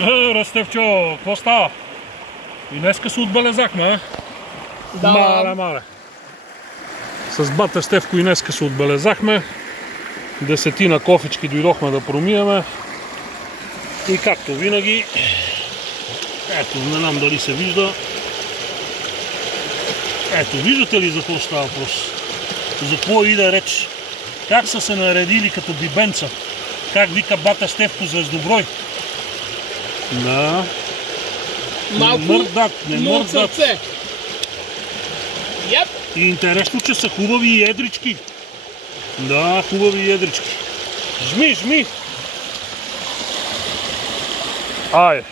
Растевчо, какво става? И днеска се отбелезахме, а? Да. Мале. С бата Стевко и днеска се отбелезахме. 10 кофички дойдохме да промиеме. И както винаги, ето, не знам дали се вижда. Ето, виждате ли за какво става въпрос? За какво иде реч? Как са се наредили като бибенца? Как вика бата Стевко звездоброй? Да. Малко, не но от мърдат. сърце. Yep. И интересно, че са хубави едрички. Да, хубави едрички. Жми! Ай!